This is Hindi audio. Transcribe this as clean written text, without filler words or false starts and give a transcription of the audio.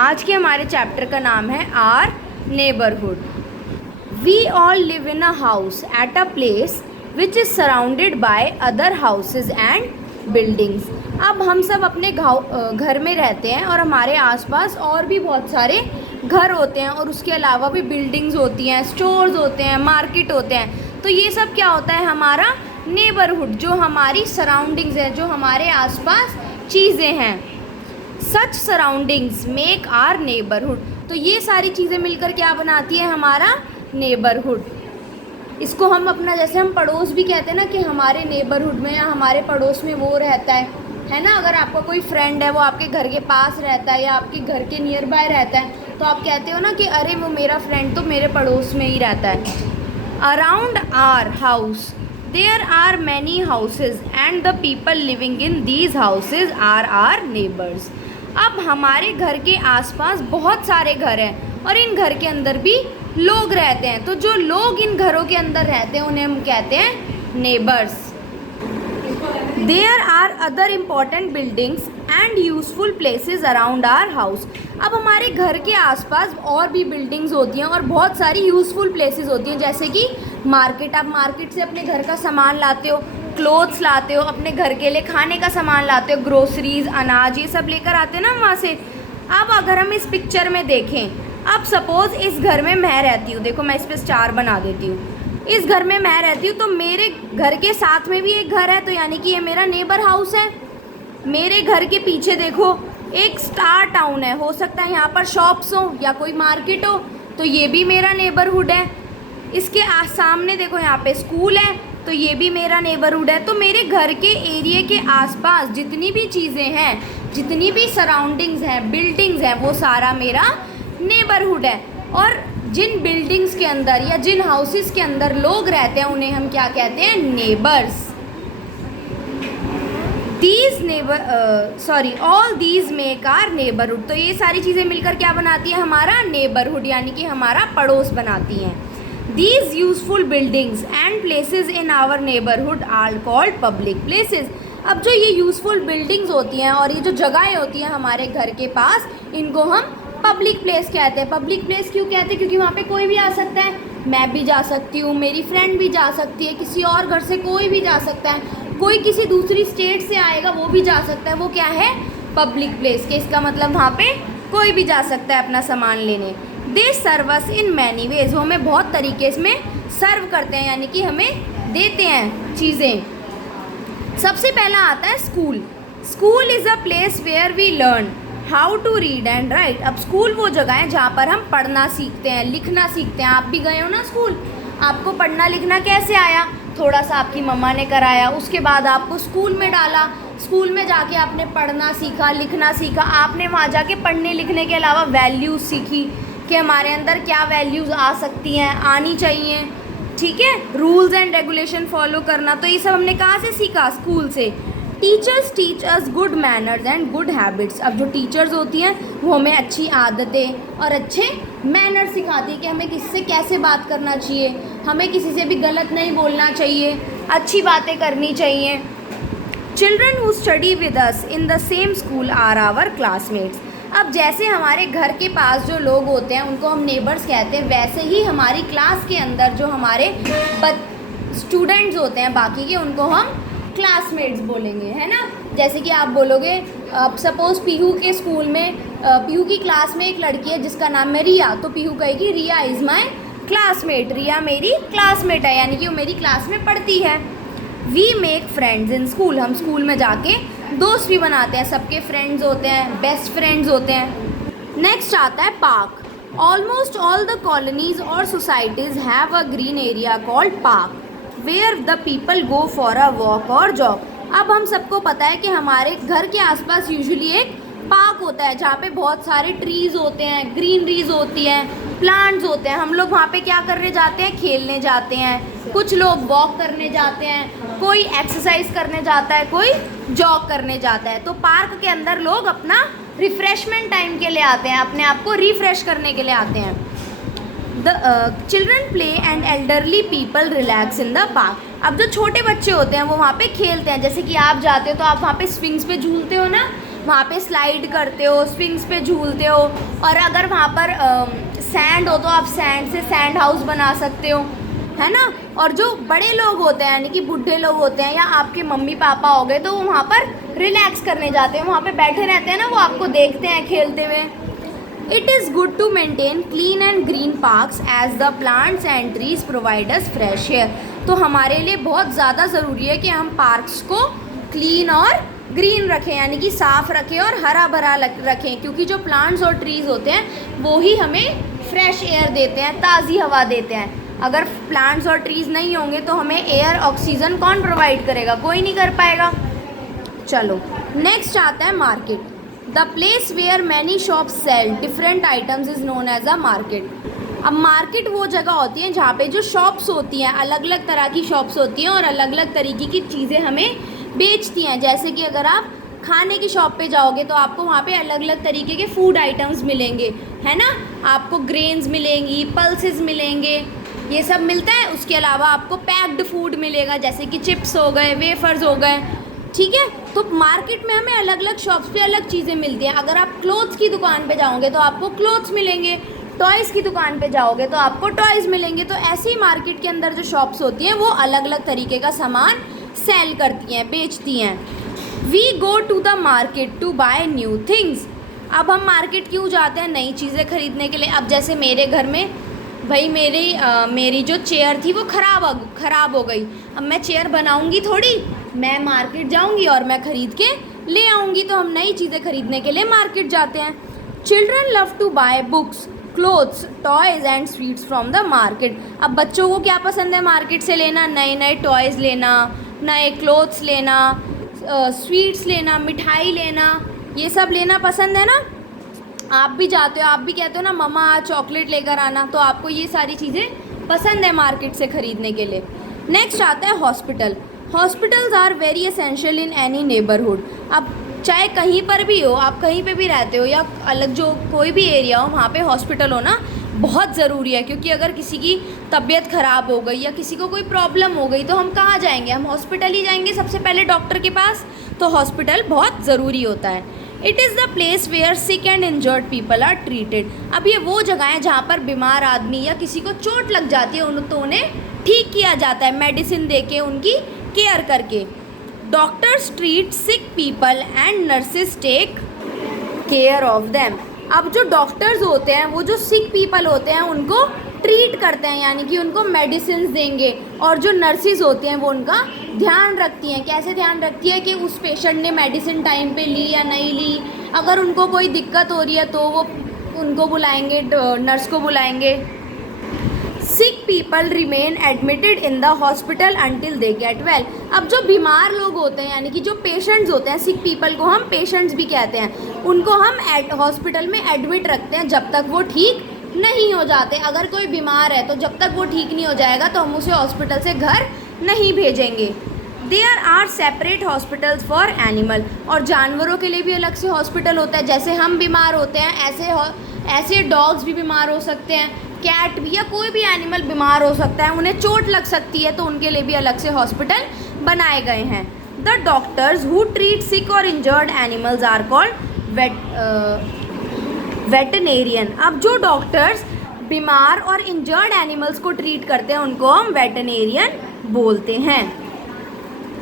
आज के हमारे चैप्टर का नाम है our neighbourhood. We all live in a house at a place which is surrounded by other houses and buildings. अब हम सब अपने घर में रहते हैं और हमारे आसपास और भी बहुत सारे घर होते हैं और उसके अलावा भी बिल्डिंग्स होती हैं, स्टोर्स होते हैं, मार्केट होते हैं। तो ये सब क्या होता है? हमारा नेबरहुड, जो हमारी सराउंडिंग्स है, जो हमारे आसपास चीज़ें हैं। सच सराउंडिंग्स मेक आर नेबरहुड। तो ये सारी चीज़ें मिलकर क्या बनाती है? हमारा नेबरहुड। इसको हम अपना, जैसे हम पड़ोस भी कहते हैं ना, कि हमारे नेबरहुड में या हमारे पड़ोस में वो रहता है ना। अगर आपका कोई फ्रेंड है, वो आपके घर के पास रहता है या आपके घर के नियर बाय रहता है, तो आप कहते हो ना कि अरे वो मेरा फ्रेंड तो मेरे पड़ोस में ही रहता है। Around our house there are many houses and the people living in these houses are our neighbours. अब हमारे घर के आसपास बहुत सारे घर हैं और इन घर के अंदर भी लोग रहते हैं। तो जो लोग इन घरों के अंदर रहते हैं उन्हें हम कहते हैं neighbours. There are other important buildings and useful places around our house. अब हमारे घर के आसपास और भी बिल्डिंग्स होती हैं और बहुत सारी यूजफुल प्लेसेस होती हैं, जैसे कि मार्केट। आप मार्केट से अपने घर का सामान लाते हो, क्लोथ्स लाते हो, अपने घर के लिए खाने का सामान लाते हो, ग्रोसरीज, अनाज, ये सब लेकर आते हो ना वहाँ से। अब अगर हम इस पिक्चर में देखें, अब सपोज़ इस घर में मैं रहती हूँ, देखो मैं इस पर स्टार बना देती हूँ। इस घर में मैं रहती हूँ, तो मेरे घर के साथ में भी एक घर है, तो यानी कि ये मेरा नेबर हाउस है। मेरे घर के पीछे देखो एक स्टार टाउन है, हो सकता है यहाँ पर शॉप्स हो या कोई मार्केट हो, तो ये भी मेरा नेबरहुड है। इसके सामने देखो यहाँ पे स्कूल है, तो ये भी मेरा नेबरहुड है। तो मेरे घर के एरिया के आसपास जितनी भी चीज़ें हैं, जितनी भी सराउंडिंग्स हैं, बिल्डिंग्स हैं, वो सारा मेरा नेबरहुड है। और जिन बिल्डिंग्स के अंदर या जिन हाउसेस के अंदर लोग रहते हैं उन्हें हम क्या कहते हैं? Neighbours. All these make our neighbourhood. तो ये सारी चीज़ें मिलकर क्या बनाती है? हमारा नेबरहुड, यानी कि हमारा पड़ोस बनाती हैं। These useful buildings and places in our neighborhood are called public places। अब जो ये यूज़फुल बिल्डिंग्स होती हैं और ये जो जगहें होती हैं हमारे घर के पास, इनको हम पब्लिक प्लेस कहते हैं। पब्लिक प्लेस क्यों कहते हैं? क्योंकि वहाँ पे कोई भी आ सकता है। मैं भी जा सकती हूँ, मेरी फ्रेंड भी जा सकती है, किसी और घर से कोई भी जा सकता है, कोई किसी दूसरी स्टेट से आएगा वो भी जा सकता है। वो क्या है? पब्लिक प्लेस के। इसका मतलब वहाँ पे कोई भी जा सकता है अपना सामान लेने। दे सर्व अस इन मैनी वेज। वो हमें बहुत तरीके में सर्व करते हैं, यानी कि हमें देते हैं चीज़ें। सबसे पहला आता है school. School is a place where we learn how to read and write. अब स्कूल वो जगह है जहाँ पर हम पढ़ना सीखते हैं, लिखना सीखते हैं। आप भी गए हो ना स्कूल, आपको पढ़ना लिखना कैसे आया? थोड़ा सा आपकी मम्मा ने कराया, उसके बाद आपको स्कूल में डाला, स्कूल में जाके आपने पढ़ना सीखा, लिखना सीखा। आपने वहाँ जाके पढ़ने लिखने के अलावा वैल्यूज़ सीखी कि हमारे अंदर क्या वैल्यूज़ आ सकती हैं, आनी चाहिए, ठीक है। रूल्स एंड रेगुलेशन फॉलो करना, तो ये सब हमने कहाँ से सीखा? स्कूल से। Teachers teach us good manners and good habits. अब जो टीचर्स होती हैं वो हमें अच्छी आदतें और अच्छे मैनर्स सिखाती है कि हमें किससे कैसे बात करना चाहिए, हमें किसी से भी गलत नहीं बोलना चाहिए, अच्छी बातें करनी चाहिए। Children who study with us in the same school are our classmates. अब जैसे हमारे घर के पास जो लोग होते हैं उनको हम नेबर्स कहते हैं, वैसे ही हमारी क्लास के अंदर जो हमारे स्टूडेंट्स होते हैं बाकी के, उनको हम क्लासमेट्स बोलेंगे, है ना। जैसे कि आप बोलोगे, अब सपोज़ पीहू के स्कूल में, पीहू की क्लास में एक लड़की है जिसका नाम है रिया, तो पीहू कहेगी रिया इज़ माई क्लासमेट। रिया मेरी क्लासमेट है, यानी कि वो मेरी क्लास में पढ़ती है। We make friends in school. हम स्कूल में जाके दोस्त भी बनाते हैं, सबके फ्रेंड्स होते हैं, बेस्ट फ्रेंड्स होते हैं। नेक्स्ट आता है park. Almost all the colonies और societies have a green area called park where the people go for a walk और जॉग। अब हम सबको पता है कि हमारे घर के आसपास यूजुअली एक पार्क होता है जहाँ पे बहुत सारे ट्रीज़ होते हैं, ग्रीनरीज होती है, प्लांट्स होते हैं। हम लोग वहाँ पे क्या करने जाते हैं? खेलने जाते हैं। कुछ लोग वॉक करने जाते हैं, कोई एक्सरसाइज करने जाता है, कोई जॉग करने जाता है। तो पार्क के अंदर लोग अपना रिफ़्रेशमेंट टाइम के लिए आते हैं, अपने आप को रिफ़्रेश करने के लिए आते हैं। The children play and elderly people relax in the park. अब जो छोटे बच्चे होते हैं वो वहाँ पे खेलते हैं। जैसे कि आप जाते हो तो आप वहाँ पे स्विंग्स पे झूलते हो ना, वहाँ पे स्लाइड करते हो, स्विंग्स पे झूलते हो, और अगर वहाँ पर सैंड हो तो आप सैंड से सैंड हाउस बना सकते हो, है ना। और जो बड़े लोग होते हैं यानी कि बूढ़े लोग होते हैं या आपके मम्मी पापा हो गए, तो वो वहाँ पर रिलैक्स करने जाते हैं, वहाँ पे बैठे रहते हैं ना, वो आपको देखते हैं खेलते हुए। It is good to maintain clean and green parks as the plants and trees provide us fresh air. तो हमारे लिए बहुत ज़्यादा ज़रूरी है कि हम पार्क्स को क्लीन और ग्रीन रखें, यानी कि साफ़ रखें और हरा भरा रखें, क्योंकि जो प्लांट्स और ट्रीज़ होते हैं वो ही हमें फ्रेश एयर देते हैं, ताज़ी हवा देते हैं। अगर प्लांट्स और ट्रीज़ नहीं होंगे तो हमें एयर ऑक्सीजन कौन प्रोवाइड करेगा, कोई नहीं कर पाएगा। चलो नेक्स्ट आता है market. The place where many shops sell different items is known as a market. अब मार्केट वो जगह होती है जहाँ पे जो शॉप्स होती हैं, अलग अलग तरह की शॉप्स होती हैं और अलग अलग तरीके की चीज़ें हमें बेचती हैं। जैसे कि अगर आप खाने की शॉप पे जाओगे तो आपको वहाँ पे अलग अलग तरीके के फूड आइटम्स मिलेंगे, है ना। आपको ग्रेन्स मिलेंगी, पल्सेस मिलेंगे, ये सब मिलता है। उसके अलावा आपको पैक्ड फूड मिलेगा, जैसे कि चिप्स हो गए, वेफर्स हो गए, ठीक है। तो मार्केट में हमें अलग अलग शॉप्स पे अलग चीज़ें मिलती हैं। अगर आप क्लोथ्स की दुकान पे जाओगे तो आपको क्लोथ्स मिलेंगे, टॉयज़ की दुकान पे जाओगे तो आपको टॉयज़ मिलेंगे। तो ऐसे ही मार्केट के अंदर जो शॉप्स होती हैं वो अलग अलग तरीके का सामान सेल करती हैं, बेचती हैं। We go to the market to buy new things. अब हम मार्केट क्यों जाते हैं, नई चीज़ें खरीदने के लिए। अब जैसे मेरे घर में भाई मेरी जो चेयर थी वो ख़राब हो गई। अब मैं चेयर बनाऊंगी थोड़ी, मैं मार्केट जाऊंगी और मैं ख़रीद के ले आऊंगी। तो हम नई चीज़ें खरीदने के लिए मार्केट जाते हैं। Children love to buy books, clothes, toys and sweets from the market. अब बच्चों को क्या पसंद है मार्केट से लेना, नए नए टॉयज़ लेना, नए क्लोथ्स लेना, स्वीट्स लेना, मिठाई लेना, ये सब लेना पसंद है ना। आप भी जाते हो, आप भी कहते हो ना मम्मा आज चॉकलेट लेकर आना, तो आपको ये सारी चीज़ें पसंद है मार्केट से ख़रीदने के लिए। नेक्स्ट आता है hospital. Hospitals are very essential in any neighbourhood. अब चाहे कहीं पर भी हो, आप कहीं पे भी रहते हो या अलग जो कोई भी एरिया हो, वहाँ पे हॉस्पिटल होना बहुत ज़रूरी है। क्योंकि अगर किसी की तबीयत ख़राब हो गई या किसी को कोई प्रॉब्लम हो गई तो हम कहाँ जाएंगे, हम हॉस्पिटल ही जाएंगे सबसे पहले, डॉक्टर के पास। तो हॉस्पिटल बहुत ज़रूरी होता है। It is the place where sick and injured people are treated. अब ये वो जगह है जहाँ पर बीमार आदमी या किसी को चोट लग जाती है तो उन्हें ठीक किया जाता है, मेडिसिन दे के, उनकी केयर करके। Doctors treat sick people and nurses take care of them. अब जो डॉक्टर्स होते हैं वो जो सिक पीपल होते हैं उनको ट्रीट करते हैं, यानी कि उनको मेडिसिन देंगे। और जो नर्सिस होती हैं वो उनका ध्यान रखती हैं। कैसे ध्यान रखती है कि उस पेशेंट ने मेडिसिन टाइम पे ली या नहीं ली। अगर उनको कोई दिक्कत हो रही है तो वो उनको बुलाएंगे, नर्स को बुलाएंगे। सिक people remain admitted in the hospital until they get well. अब जो बीमार लोग होते हैं यानी कि जो पेशेंट्स होते हैं, सिक पीपल को हम पेशेंट्स भी कहते हैं, उनको हम हॉस्पिटल में एडमिट रखते हैं जब तक वो ठीक नहीं हो जाते। अगर कोई बीमार है तो जब तक वो ठीक नहीं हो जाएगा तो हम उसे हॉस्पिटल से घर नहीं भेजेंगे। There are separate hospitals for animal. और जानवरों के लिए भी अलग से हॉस्पिटल होता है। जैसे हम बीमार होते हैं ऐसे डॉग्स भी बीमार हो सकते हैं, कैट भी, या कोई भी एनिमल बीमार हो सकता है, उन्हें चोट लग सकती है, तो उनके लिए भी अलग से हॉस्पिटल बनाए गए हैं। The doctors who treat sick और injured animals are called veterinarian. अब जो डॉक्टर्स बीमार और इंजर्ड एनिमल्स को ट्रीट करते हैं उनको हम वेटनेरियन बोलते हैं।